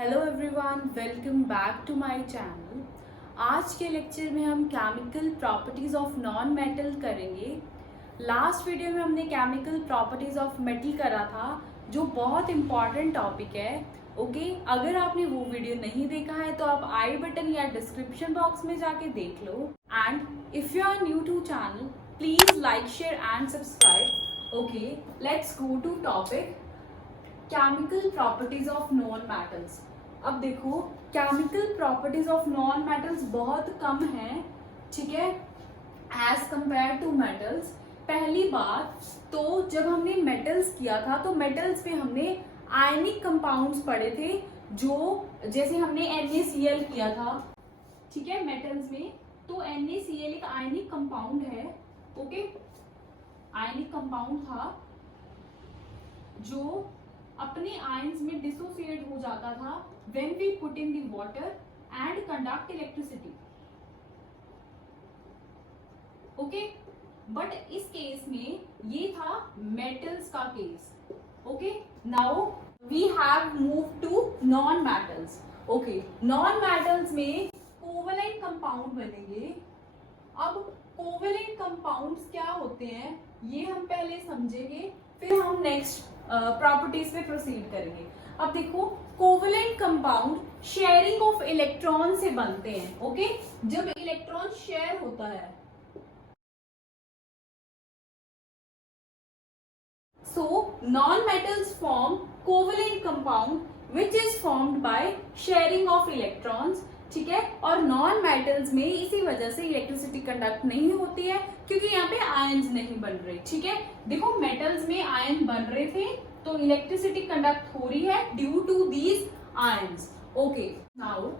Hello everyone, welcome back to my channel. आज के lecture में हम chemical properties of non metal करेंगे। लास्ट वीडियो में हमने केमिकल प्रॉपर्टीज़ ऑफ मेटल करा था, जो बहुत इम्पॉर्टेंट टॉपिक है। ओके, अगर आपने वो वीडियो नहीं देखा है तो आप आई बटन या डिस्क्रिप्शन बॉक्स में जाके देख लो। And if you are new to channel, please like, share and subscribe. Okay, let's go to topic chemical properties of non metals. अब देखो, chemical properties of non metals बहुत कम हैं, ठीक है, एज कंपेयर टू मेटल्स। पहली बात तो जब हमने मेटल्स किया था तो मेटल्स पे हमने आयनिक कंपाउंड्स पढ़े थे, जो जैसे हमने NaCl किया था, ठीक है, मेटल्स में। तो NaCl एक आयनिक कंपाउंड है, ओके, आयनिक कंपाउंड था जो अपने आयंस में डिसोसिएट हो जाता था when we put in the water and conduct electricity. Okay, but इस केस में ये था मेटल्स का case. Okay, now we have move to non metals. Okay, non metals में कोवेलेंट कंपाउंड बनेंगे। अब कोवेलेंट कंपाउंड्स क्या होते हैं ये हम पहले समझेंगे, फिर हम नेक्स्ट प्रॉपर्टीज पे प्रोसीड करेंगे। अब देखो, covalent compound sharing of electron से बनते हैं। ओके, जब इलेक्ट्रॉन शेयर होता है, so non-metals form covalent compound which is formed by sharing of electrons, ठीक है। और नॉन मेटल्स में इसी वजह से इलेक्ट्रिसिटी कंडक्ट नहीं होती है, क्योंकि यहाँ पे आयंस नहीं बन रहे, ठीक है। देखो, मेटल्स में आयन बन रहे थे तो इलेक्ट्रिसिटी कंडक्ट हो रही है due to these ions. Okay, now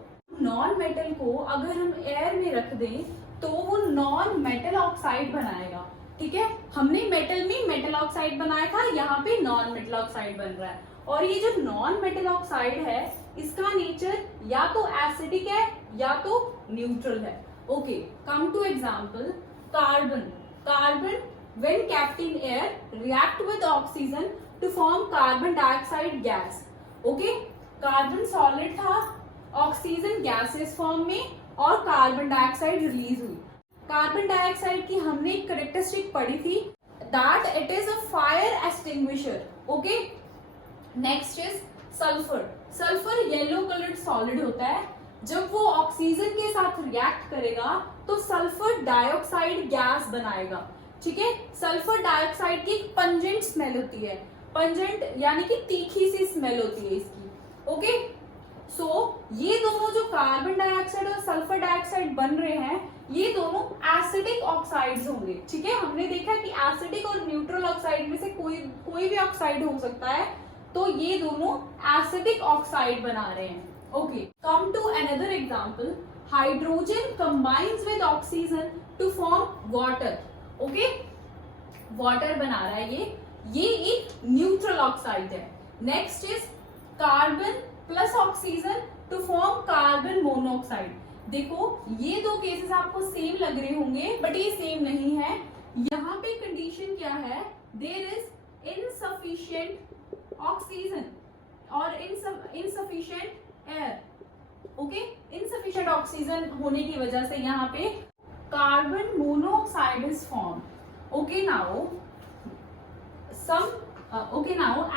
non metal को अगर हम एयर में रख दें तो वो नॉन मेटल ऑक्साइड बनाएगा, ठीक है। हमने मेटल में मेटल ऑक्साइड बनाया था, यहाँ पे नॉन मेटल ऑक्साइड बन रहा है। और ये जो नॉन मेटल ऑक्साइड है, इसका नेचर या तो एसिडिक है या तो न्यूट्रल है। Okay, come to example, carbon. Carbon when kept in air react with oxygen to form carbon dioxide gas. Okay, carbon solid था, ऑक्सीजन गैसेस फॉर्म में, और कार्बन डाइऑक्साइड रिलीज हुई। कार्बन डाइऑक्साइड की हमने एक कैरेक्टरिस्टिक पढ़ी थी, that it is a fire extinguisher. Okay, next is sulphur. Sulphur yellow coloured solid होता है। जब वो ऑक्सीजन के साथ रिएक्ट करेगा तो सल्फर डाइऑक्साइड गैस बनाएगा, ठीक है। सल्फर डाइऑक्साइड की पंजेंट स्मेल होती है, पंजेंट यानी कि तीखी सी स्मेल होती है इसकी। ओके, सो ये दोनों जो कार्बन डाइऑक्साइड और सल्फर डाइऑक्साइड बन रहे हैं, ये दोनों एसिडिक ऑक्साइड्स होंगे, ठीक है। हमने देखा कि एसिडिक और न्यूट्रल ऑक्साइड में से कोई भी ऑक्साइड हो सकता है, तो ये दोनों एसिडिक ऑक्साइड बना रहे हैं। Okay, come to another example, hydrogen combines with oxygen to form water. Okay, water बना रहा है ये एक न्यूट्रल ऑक्साइड है। Next is carbon plus oxygen to form carbon monoxide. देखो, ये दो केसेस आपको सेम लग रहे होंगे, बट ये सेम नहीं है। यहाँ पे कंडीशन क्या है, देयर इज इनसफिशिएंट ऑक्सीजन और insufficient air. Okay, insufficient oxygen होने की वजह से यहाँ पे carbon monoxide is form. Okay, now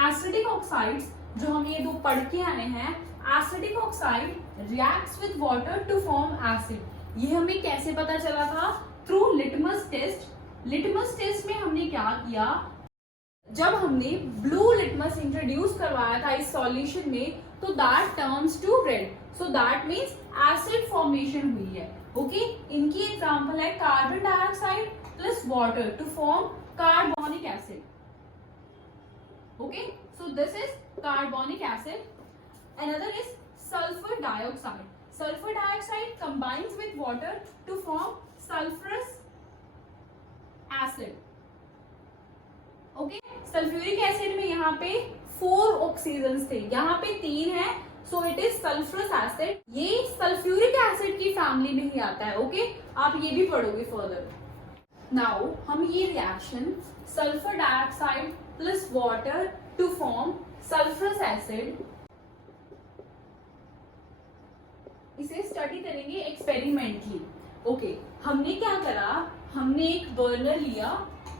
acidic oxides जो हम ये दो पढ़ के आए हैं, acidic oxide reacts with water to form acid. ये हमें कैसे पता चला था? Through litmus test. Litmus test में हमने क्या किया, जब हमने ब्लू लिटमस इंट्रोड्यूस करवाया था इस सॉल्यूशन में, तो that turns to red, so that means acid formation हुई है। ओके, इनकी एग्जांपल है carbon dioxide plus water to form carbonic acid. Okay, so this is carbonic acid. Another is sulfur dioxide. Sulfur dioxide combines with water to form sulfurous acid. Okay, sulphuric acid में यहाँ पे 4 oxygen थे, यहाँ पे 3 है, so it is sulphurous acid. ये sulphuric acid की family में ही आता है। ओके, आप ये भी पढ़ोगे फर्दर। नाउ हम ये reaction sulphur dioxide plus water to form sulphurous acid इसे स्टडी करेंगे एक्सपेरिमेंटली। ओके, हमने क्या करा, हमने एक बर्नर लिया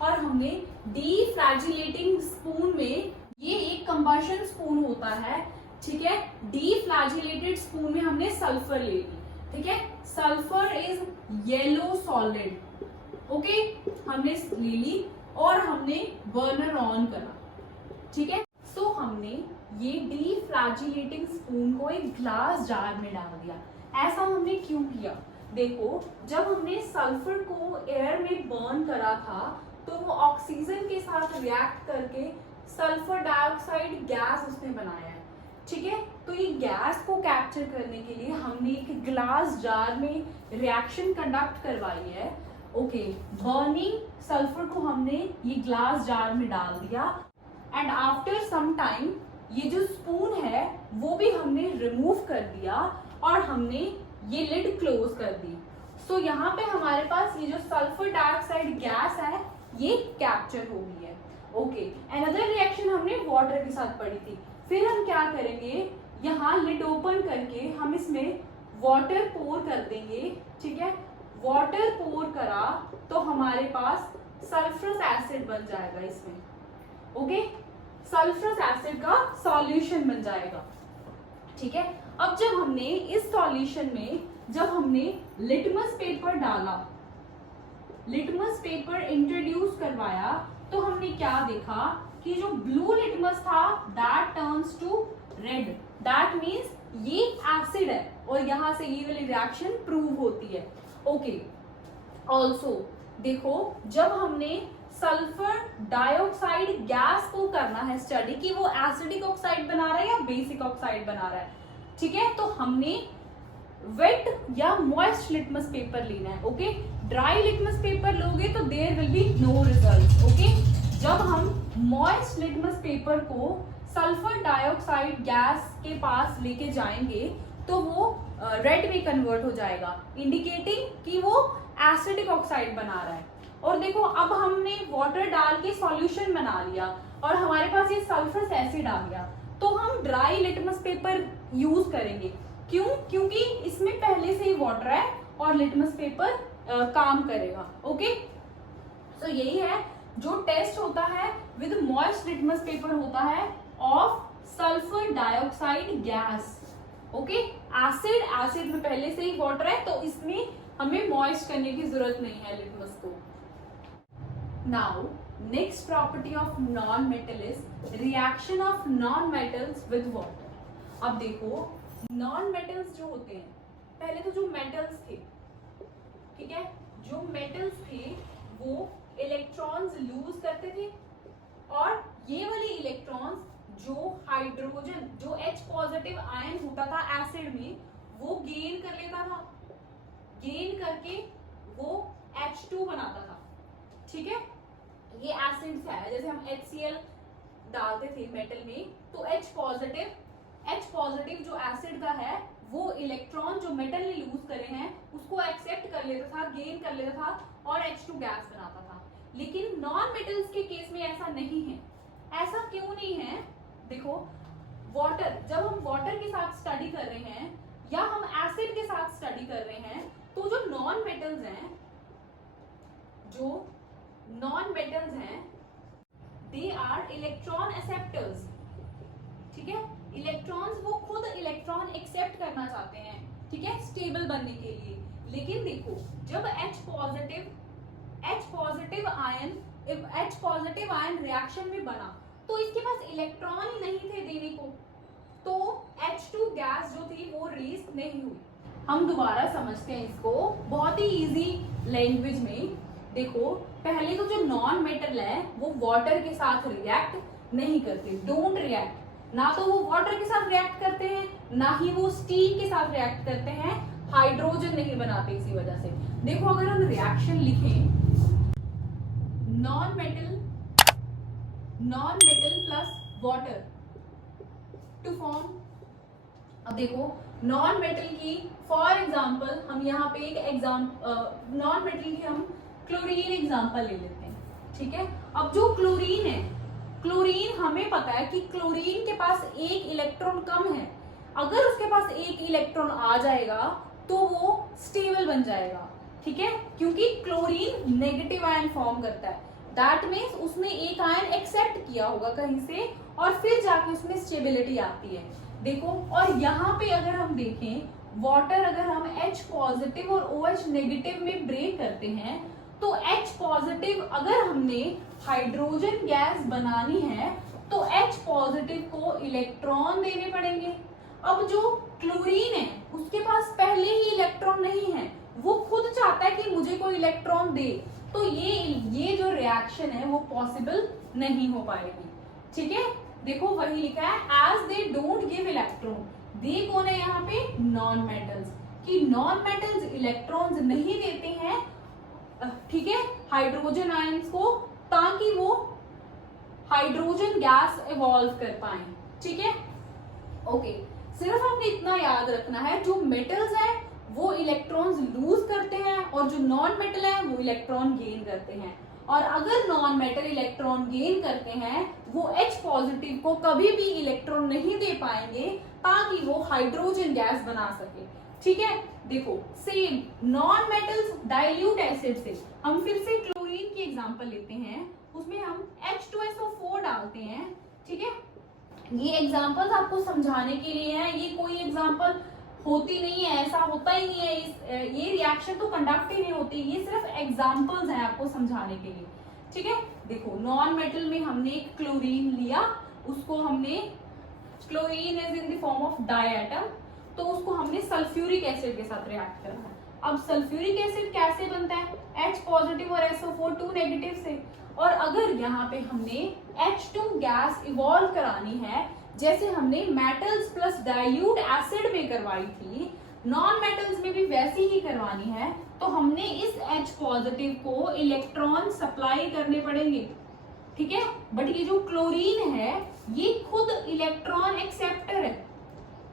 और हमने डीफ्लैजिलेटिंग स्पून में, ये एक कंबशन स्पून होता है, ठीक है, डीफ्लैजिलेटेड स्पून में हमने सल्फर ले ली, ठीक है, sulphur is yellow solid, okay, हमने ले ली और हमने बर्नर ऑन करा, ठीक है। सो हमने ये डीफ्लैजिलेटिंग स्पून को एक ग्लास जार में डाल दिया। ऐसा हमने क्यों किया, देखो जब हमने सल्फर को एयर में बर्न करा था तो वो ऑक्सीजन के साथ रिएक्ट करके सल्फर डाइऑक्साइड गैस उसने बनाया है, ठीक है। तो ये गैस को कैप्चर करने के लिए हमने एक ग्लास जार में रिएक्शन कंडक्ट करवाई है। ओके, बर्निंग सल्फर को हमने ये ग्लास जार में डाल दिया एंड आफ्टर सम टाइम ये जो स्पून है वो भी हमने रिमूव कर दिया और हमने ये लिड क्लोज कर दी। सो यहाँ पे हमारे पास ये जो सल्फर डाइऑक्साइड गैस है ये कैप्चर हो गई है। ओके, अनदर रिएक्शन हमने वाटर के साथ पढ़ी थी। फिर हम क्या करेंगे, यहाँ लिड ओपन करके हम इसमें वाटर पोर कर देंगे, ठीक है। वाटर पोर करा तो हमारे पास सल्फरस एसिड बन जाएगा इसमें, ओके, सल्फरस एसिड का सॉल्यूशन बन जाएगा, ठीक है। अब जब हमने इस सॉल्यूशन में जब हमने लिटमस पेपर डाला, लिटमस पेपर इंट्रोड्यूस करवाया, तो हमने क्या देखा कि जो ब्लू लिटमस था that turns to red, that means ये एसिड है और यहां से ये वाली रिएक्शन प्रूव होती है। ओके, ऑल्सो देखो जब हमने सल्फर डाइऑक्साइड गैस को करना है स्टडी कि वो एसिडिक ऑक्साइड बना रहा है या बेसिक ऑक्साइड बना रहा है, ठीक है, तो हमने वेट या मॉइस्ट लिटमस पेपर लेना है। ओके, ड्राई लिटमस पेपर लोगे तो there will be no result. Okay, जब हम मॉइस्ट लिटमस पेपर को सल्फर डाइऑक्साइड गैस के पास लेके जाएंगे तो वो रेड में कन्वर्ट हो जाएगा, इंडिकेटिंग कि वो एसिडिक ऑक्साइड बना रहा है। और देखो अब हमने वाटर डाल के सॉल्यूशन बना लिया और हमारे पास ये सल्फरस एसिड आ गया, तो हम ड्राई लिटमस पेपर यूज करेंगे। क्यों? क्योंकि इसमें पहले से ही वाटर है और लिटमस पेपर काम करेगा। ओके, तो यही है जो टेस्ट होता है विद मॉइस्ट लिटमस पेपर होता है of sulphur dioxide gas. Okay, acid में पहले से ही वाटर है तो इसमें हमें मॉइस्ट करने की जरूरत नहीं है लिटमस को। Now next property of non metal is reaction of non metals with water. अब देखो नॉन मेटल्स जो होते हैं, पहले तो जो मेटल्स थे, ठीक है, जो मेटल्स थे वो इलेक्ट्रॉन्स लूज करते थे और ये वाले इलेक्ट्रॉन्स जो हाइड्रोजन जो H पॉजिटिव आयन होता था एसिड में वो गेन कर लेता था, गेन करके वो H2 बनाता था, ठीक है। ये एसिड से आया, जैसे हम HCl डालते थे मेटल में तो H पॉजिटिव जो एसिड का है वो इलेक्ट्रॉन जो मेटल ने लूज करे हैं उसको एक्सेप्ट कर लेता था, गेन कर लेता था और H2 गैस बनाता था। लेकिन नॉन मेटल्स के केस में ऐसा नहीं है। ऐसा क्यों नहीं है? देखो वाटर, जब हम वाटर के साथ स्टडी कर रहे हैं या हम एसिड के साथ स्टडी कर रहे हैं तो जो नॉन मेटल्स हैं दे आर इलेक्ट्रॉन एक्सेप्टर्स, ठीक है। इलेक्ट्रॉन्स वो खुद इलेक्ट्रॉन एक्सेप्ट करना चाहते हैं, ठीक है, स्टेबल बनने के लिए। लेकिन देखो जब H पॉजिटिव आयन रिएक्शन में बना तो इसके पास इलेक्ट्रॉन ही नहीं थे देने को, तो H2 गैस जो थी वो रिलीज नहीं हुई। हम दोबारा समझते हैं इसको बहुत ही इजी लैंग्वेज में। देखो पहले तो जो नॉन मेटल है वो वाटर के साथ रिएक्ट नहीं करते, डोंट रिएक्ट, ना तो वो वाटर के साथ रिएक्ट करते हैं ना ही वो स्टीम के साथ रिएक्ट करते हैं, हाइड्रोजन नहीं बनाते। इसी वजह से देखो अगर हम रिएक्शन लिखें non metal plus water to form, अब देखो नॉन मेटल की फॉर एग्जांपल हम यहाँ पे एक नॉन मेटल की हम क्लोरीन एग्जांपल ले लेते हैं, ठीक है। अब जो क्लोरीन है, क्लोरीन हमें पता है कि क्लोरीन के पास एक इलेक्ट्रॉन कम है। अगर उसके पास एक इलेक्ट्रॉन आ जाएगा तो वो स्टेबल बन जाएगा, ठीक है, क्योंकि क्लोरीन नेगेटिव आयन फॉर्म करता है। दैट मीन्स उसने एक आयन एक्सेप्ट किया होगा कहीं से और फिर जाके उसमें स्टेबिलिटी आती है। देखो, और यहाँ पे अगर हम देखें वाटर, अगर हम H पॉजिटिव और OH नेगेटिव में ब्रेक करते हैं तो H पॉजिटिव अगर हमने हाइड्रोजन गैस बनानी है तो H पॉजिटिव को इलेक्ट्रॉन देने पड़ेंगे। अब जो क्लोरीन है उसके पास पहले ही इलेक्ट्रॉन नहीं है, वो खुद चाहता है कि मुझे कोई इलेक्ट्रॉन दे, तो ये जो रिएक्शन है वो पॉसिबल नहीं हो पाएगी, ठीक है। देखो वही लिखा है as they don't give electron. They कौन है यहाँ पे? नॉन मेटल्स, कि नॉन मेटल्स इलेक्ट्रॉन्स नहीं देते हैं, ठीक है, हाइड्रोजन आयंस को, ताकि वो हाइड्रोजन गैस इवॉल्व कर पाए, ठीक है। ओके, सिर्फ हमने इतना याद रखना है, जो मेटल्स हैं वो इलेक्ट्रॉन्स लूज करते हैं और जो नॉन मेटल है वो इलेक्ट्रॉन गेन करते हैं। और अगर नॉन मेटल इलेक्ट्रॉन गेन करते हैं वो H पॉजिटिव को कभी भी इलेक्ट्रॉन नहीं दे पाएंगे ताकि वो हाइड्रोजन गैस बना सके, ठीक है। देखो same non metals dilute acid से, हम फिर से क्लोरीन की एग्जांपल लेते हैं, उसमें हम H2SO4 डालते हैं, ठीक है। ये एग्जांपल्स आपको समझाने के लिए है, ये कोई एग्जांपल होती नहीं है, ऐसा होता ही नहीं है, ये रिएक्शन तो कंडक्ट ही नहीं होती, ये सिर्फ एग्जांपल्स हैं आपको समझाने के लिए, ठीक है। देखो नॉन मेटल में हमने एक क्लोरीन लिया, उसको हमने, chlorine is in the form of diatom, तो उसको हमने सल्फ्यूरिक एसिड के साथ रिएक्ट करना है। अब सल्फ्यूरिक एसिड कैसे बनता है? H पॉजिटिव और SO4 2 नेगेटिव से। और अगर यहाँ पे हमने H2 गैस इवॉल्व करानी है, जैसे हमने मेटल्स प्लस डाइल्यूट एसिड में करवाई थी, नॉन मेटल्स में भी वैसी ही करवानी है, तो हमने इस H पॉजिटिव को इलेक्ट्रॉन सप्लाई करने पड़ेंगे, ठीक है। बट ये जो क्लोरीन है ये खुद इलेक्ट्रॉन एक्सेप्टर है,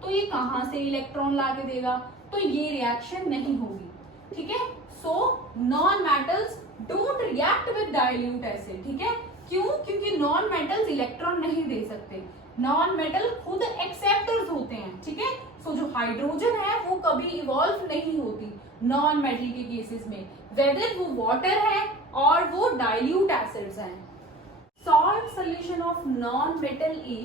तो ये कहां से इलेक्ट्रॉन लाके देगा? तो ये रिएक्शन नहीं होगी, ठीक है। So non metals don't react with dilute acid, ठीक है। क्यों? क्योंकि नॉन मेटल्स इलेक्ट्रॉन नहीं दे सकते, नॉन मेटल खुद एक्सेप्टर्स होते हैं, ठीक है। सो जो हाइड्रोजन है वो कभी इवॉल्व नहीं होती नॉन मेटल के केसेस में, वेदर वो वाटर है और वो डाइल्यूट एसिड्स हैं। Salt solution of non metal A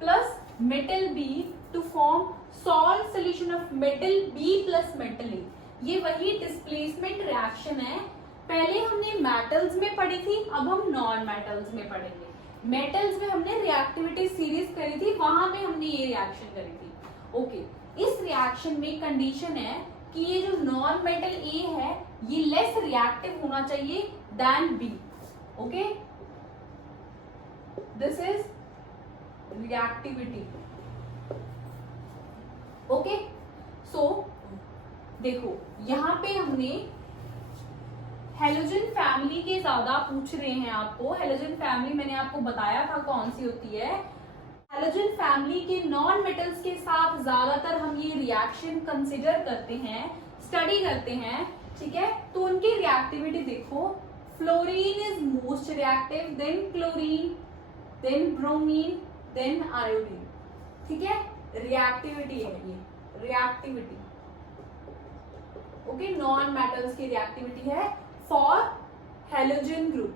plus metal B to form salt solution of metal B plus metal A. ये वही डिस्प्लेसमेंट रिएक्शन है, पहले हमने मेटल्स में पढ़ी थी, अब हम नॉन मेटल्स में पढ़ेंगे। मेटल्स में हमने रिएक्टिविटी सीरीज करी थी, वहां पे हमने ये रिएक्शन करी थी। ओके, इस रिएक्शन में कंडीशन है कि ये जो नॉन मेटल ए है ये लेस रिएक्टिव होना चाहिए than B. Okay, this is reactivity. Okay, so देखो यहाँ पे हमने हेलोजन फैमिली के ज्यादा पूछ रहे हैं आपको। हेलोजन फैमिली मैंने आपको बताया था कौन सी होती है। हेलोजन फैमिली के नॉन मेटल्स के साथ ज्यादातर हम ये रिएक्शन कंसिडर करते हैं, स्टडी करते हैं, ठीक है। तो उनकी रिएक्टिविटी देखो, fluorine is most reactive, then chlorine, then bromine, then iodine, ठीक है। रिएक्टिविटी है ये, रिएक्टिविटी। ओके, नॉन मेटल्स की रिएक्टिविटी है फॉर हेलोजन ग्रुप।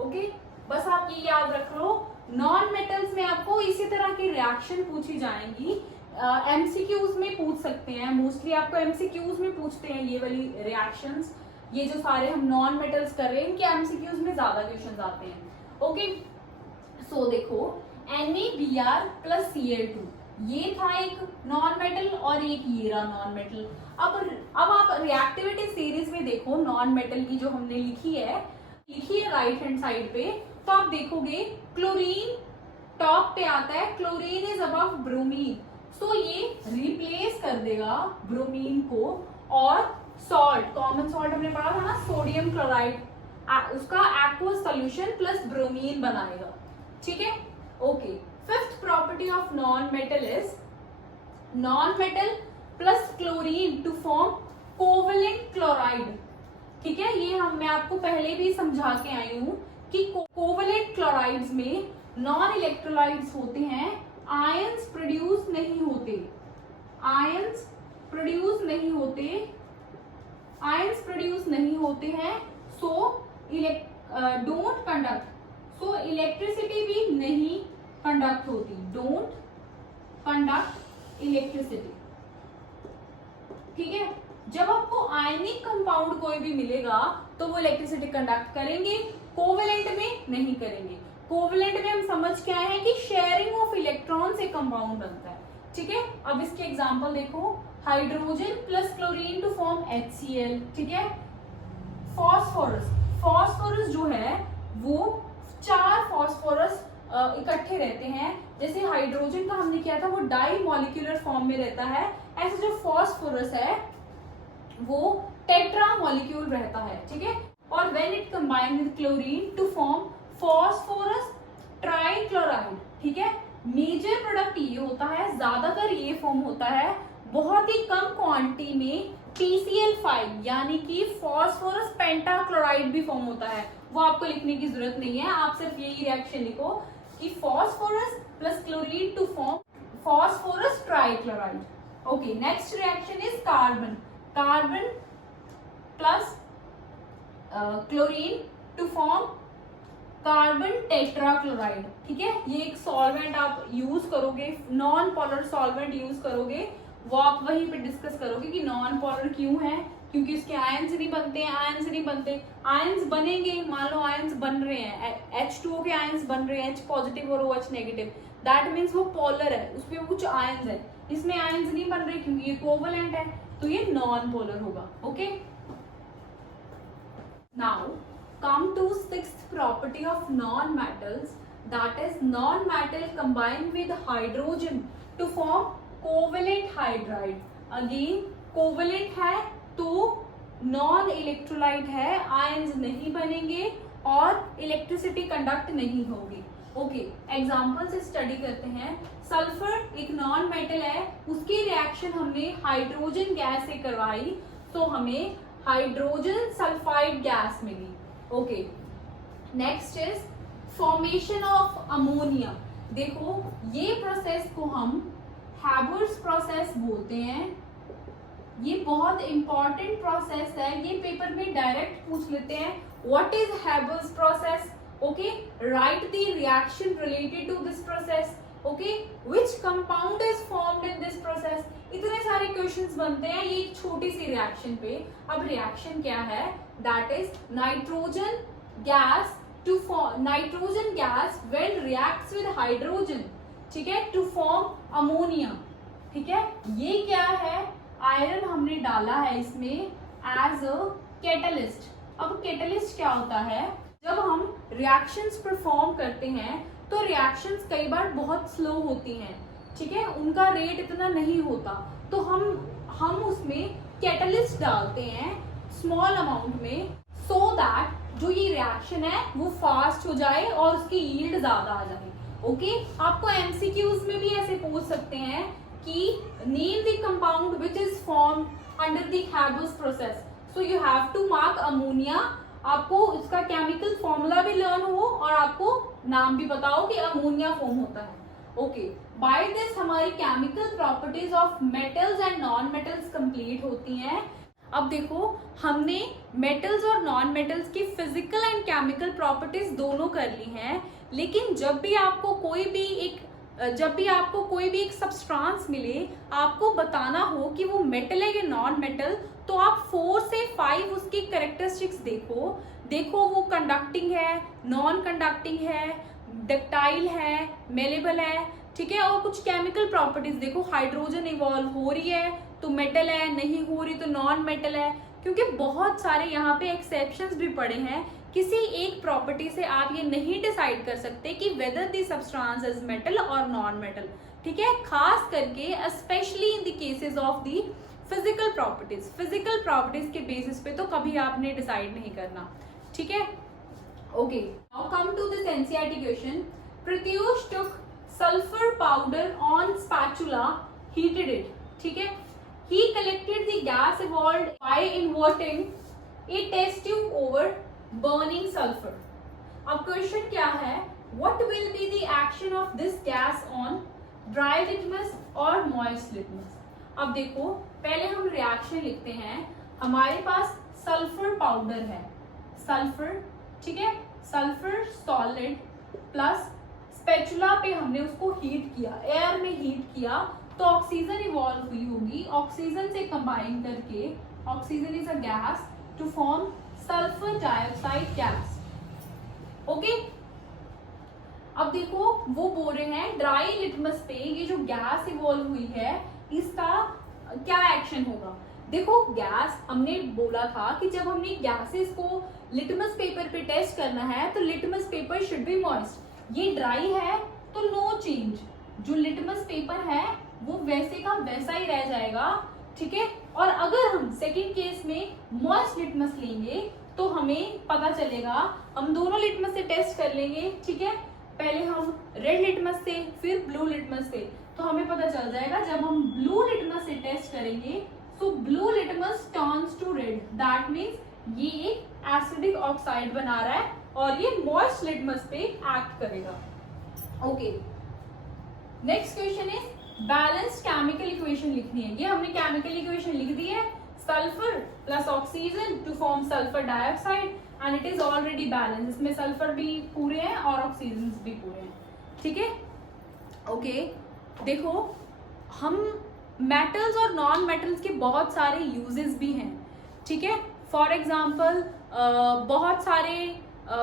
ओके, बस आप ये याद रख लो, नॉन मेटल्स में आपको इसी तरह की रिएक्शन पूछी जाएंगी, एमसीक्यूज में पूछ सकते हैं, मोस्टली आपको एमसीक्यूज में पूछते हैं ये वाली रिएक्शंस। ये जो सारे हम नॉन मेटल्स कर रहे हैं इनके एमसीक्यूज में ज्यादा क्वेश्चन आते हैं। ओके, सो देखो NaBr प्लस Cl2 ये था एक नॉन मेटल और एक ये रहा नॉन मेटल। अब आप रिएक्टिविटी सीरीज में देखो, नॉन मेटल की जो हमने लिखी है राइट हैंड साइड पे, तो आप देखोगे क्लोरीन टॉप पे आता है, क्लोरीन इज अबव ब्रोमीन, सो ये रिप्लेस कर देगा ब्रोमीन को और सॉल्ट, कॉमन सॉल्ट हमने पढ़ा था ना, सोडियम क्लोराइड, उसका एक्वस सॉल्यूशन प्लस ब्रोमीन बनाएगा, ठीक है। Okay, fifth property of non metal is non metal plus chlorine to form covalent chloride, ठीक है। ये मैं आपको पहले भी समझा के आई हूं कि कोवेलेंट क्लोराइड्स में नॉन इलेक्ट्रोलाइट्स होते हैं, आयंस प्रोड्यूस नहीं होते, आयंस प्रोड्यूस नहीं होते, आयंस प्रोड्यूस नहीं होते हैं, so don't conduct, so electricity भी नहीं कंडक्ट होती, डोंट कंडक्ट इलेक्ट्रिसिटी। ठीक है, जब आपको आयनिक कंपाउंड कोई भी मिलेगा तो वो इलेक्ट्रिसिटी कंडक्ट करेंगे, कोवेलेंट में नहीं करेंगे। कोवेलेंट में हम समझ के आए हैं कि शेयरिंग ऑफ इलेक्ट्रॉन से कंपाउंड बनता है। ठीक है, अब इसके एग्जांपल देखो, hydrogen plus chlorine to form HCl। ठीक है, फॉस्फोरस, फॉस्फोरस जो है वो 4 फॉस्फोरस इकट्ठे रहते हैं। जैसे हाइड्रोजन का हमने किया था वो डाई मॉलिक्यूलर फॉर्म में रहता है, ऐसे जो फॉस्फोरस है वो टेट्रा मॉलिक्यूल रहता है। ठीक है, और when it combine with chlorine to form phosphorus trichloride. ठीक है, मेजर प्रोडक्ट ये होता है, ज्यादातर ये फॉर्म होता है, बहुत ही कम क्वांटिटी में PCl5 यानी कि फॉस्फोरस पेंटाक्लोराइड भी फॉर्म होता है। वो आपको लिखने की जरूरत नहीं है, आप सिर्फ यही रिएक्शन लिखो कि phosphorus plus chlorine to form phosphorus trichloride. Okay, next reaction is carbon, carbon plus chlorine to form carbon tetrachloride. ठीक है, ये एक सॉल्वेंट आप यूज करोगे, नॉन पोलर सॉल्वेंट यूज करोगे, वो आप वहीं पे डिस्कस करोगे कि नॉन पोलर क्यों है, क्योंकि उसके आयंस नहीं बनते हैं, आयंस नहीं बनते, आयंस बनेंगे, मान लो आयंस बन रहे हैं, H2O के आयंस बन रहे हैं, H पॉजिटिव और OH नेगेटिव, दैट मीन्स वो पोलर है, उसमें कुछ आयंस है, इसमें आयंस नहीं बन रहे क्योंकि ये कोवेलेंट है, तो ये नॉन पोलर होगा। Okay, now come to sixth property of non-metals, that is non-metal combine with hydrogen to form covalent hydride। Again covalent है तो non electrolyte है, ions नहीं बनेंगे और इलेक्ट्रिसिटी कंडक्ट नहीं होगी। ओके, एग्जाम्पल से स्टडी करते हैं। सल्फर एक नॉन मेटल है, उसकी रिएक्शन हमने हाइड्रोजन गैस से करवाई तो हमें हाइड्रोजन सल्फाइड गैस मिली। Okay, next is formation of ammonia. देखो ये प्रोसेस को हम हैबर्स प्रोसेस बोलते हैं, ये बहुत इंपॉर्टेंट प्रोसेस है, ये पेपर में डायरेक्ट पूछ लेते हैं what is Haber's process. Okay, write the reaction related to this process. Okay, which compound is formed in this process. इतने सारे क्वेश्चंस बनते हैं ये एक छोटी सी रिएक्शन पे। अब रिएक्शन क्या है, that is nitrogen gas to form, nitrogen gas when reacts with hydrogen, ठीक है, टू फॉर्म अमोनिया। ठीक है, ये क्या है, आयरन हमने डाला है इसमें एज अ कैटलिस्ट। अब कैटलिस्ट क्या होता है, जब हम रिएक्शंस परफॉर्म करते हैं तो रिएक्शंस कई बार बहुत स्लो होती हैं, ठीक है, उनका रेट इतना नहीं होता, तो हम उसमें कैटलिस्ट डालते हैं स्मॉल अमाउंट में, सो दैट जो ये रिएक्शन है वो फास्ट हो जाए और उसकी यील्ड ज्यादा आ जाए। ओके, आपको एमसीक्यूज में भी ऐसे पूछ सकते हैं कि name the compound which is formed under the Haber's process, so you have to mark ammonia, आपको उसका केमिकल फॉर्मूला भी लर्न हो और आपको नाम भी पता हो कि अमोनिया फॉर्म होता है। ओके, बाय दिस हमारी chemical properties of metals and non metals complete होती हैं। अब देखो हमने मेटल्स और नॉन मेटल्स की फिजिकल एंड केमिकल प्रॉपर्टीज दोनों कर ली हैं, लेकिन जब भी आपको कोई भी एक सब्सटेंस मिले, आपको बताना हो कि वो मेटल है या नॉन मेटल, तो आप 4 से 5 उसकी कैरेक्टरिस्टिक्स देखो वो कंडक्टिंग है, नॉन कंडक्टिंग है, डक्टाइल है, मेलेबल है, ठीक है, और कुछ केमिकल प्रॉपर्टीज देखो, हाइड्रोजन इवॉल्व हो रही है तो मेटल है, नहीं हो रही तो नॉन मेटल है, क्योंकि बहुत सारे यहाँ पे एक्सेप्शंस भी पड़े हैं। किसी एक प्रॉपर्टी से आप ये नहीं डिसाइड कर सकते कि whether the substance is metal और नॉन मेटल, ठीक है, खास करके specially in the cases of the physical properties के बेसिस पे तो कभी आपने डिसाइड नहीं करना, ठीक है। Okay, now come to this NCERT question. Pratyush took sulphur powder on spatula, heated it, ठीक है, he collected the gas evolved by inverting a test tube over burning sulfur। अब क्वेश्चन क्या है, what will be the action of this gas on dry litmus और moist litmus? अब देखो पहले हम रिएक्शन लिखते हैं. हमारे पास सल्फर पाउडर है, सल्फर, ठीक है, सल्फर सॉलिड प्लस स्पैचुला पे हमने उसको हीट किया, एयर में हीट किया तो ऑक्सीजन इवॉल्व हुई होगी. ऑक्सीजन से कंबाइन करके, oxygen is a gas, to form sulphur dioxide gas. Okay, अब देखो वो बोल रहे हैं ड्राई लिटमस पे ये जो गैस इवॉल्व हुई है इसका क्या एक्शन होगा. देखो गैस हमने बोला था कि जब हमने गैसेस को लिटमस पेपर पे टेस्ट करना है तो litmus paper should be moist. ये ड्राई है तो नो चेंज, जो लिटमस पेपर है वो वैसे का वैसा ही रह जाएगा, ठीक है. और अगर हम सेकंड केस में मॉइस्ट लिटमस लेंगे तो हमें पता चलेगा, हम दोनों लिटमस से टेस्ट कर लेंगे, ठीक है. पहले हम रेड लिटमस से फिर ब्लू लिटमस से, तो हमें पता चल जाएगा जब हम ब्लू लिटमस से टेस्ट करेंगे तो blue litmus turns to red, that means ये एक एसिडिक ऑक्साइड बना रहा है और ये मॉइस्ट लिटमस पे एक्ट करेगा. Okay, next question is balanced chemical equation लिखनी है. ये हमने केमिकल इक्वेशन लिख दी है, sulphur plus oxygen to form sulphur dioxide and it is already balance. इसमें सल्फर भी पूरे हैं और ऑक्सीजन भी पूरे हैं, ठीक है. ओके, देखो हम मेटल्स और नॉन मेटल्स के बहुत सारे यूजेस भी हैं, ठीक है. फॉर एग्जाम्पल बहुत सारे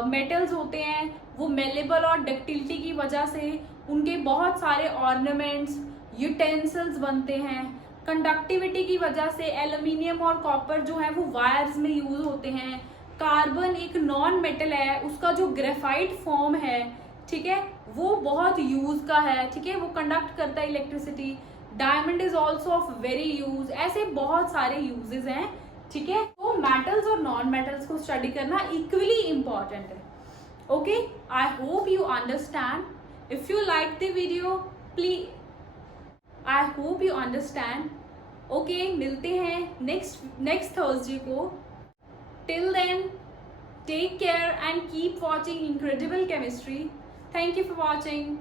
मेटल्स होते हैं वो मेलेबल और डक्टिलिटी की वजह से उनके बहुत सारे ऑर्नामेंट्स, यूटेंसिल्स बनते हैं. कंडक्टिविटी की वजह से एल्यूमिनियम और कॉपर जो है वो वायर्स में यूज होते हैं. कार्बन एक नॉन मेटल है, उसका जो ग्रेफाइट फॉर्म है, ठीक है, वो बहुत यूज का है, ठीक है, वो कंडक्ट करता है electricity. Diamond is also of very use. ऐसे बहुत सारे यूजेस हैं, ठीक है. तो मेटल्स और नॉन मेटल्स को स्टडी करना इक्वली इम्पॉर्टेंट है. Okay, I hope you understand. If you like the video please, I hope you understand. Okay, मिलते हैं नेक्स्ट थर्सडे को. Till then, take care and keep watching Incredible Chemistry. Thank you for watching.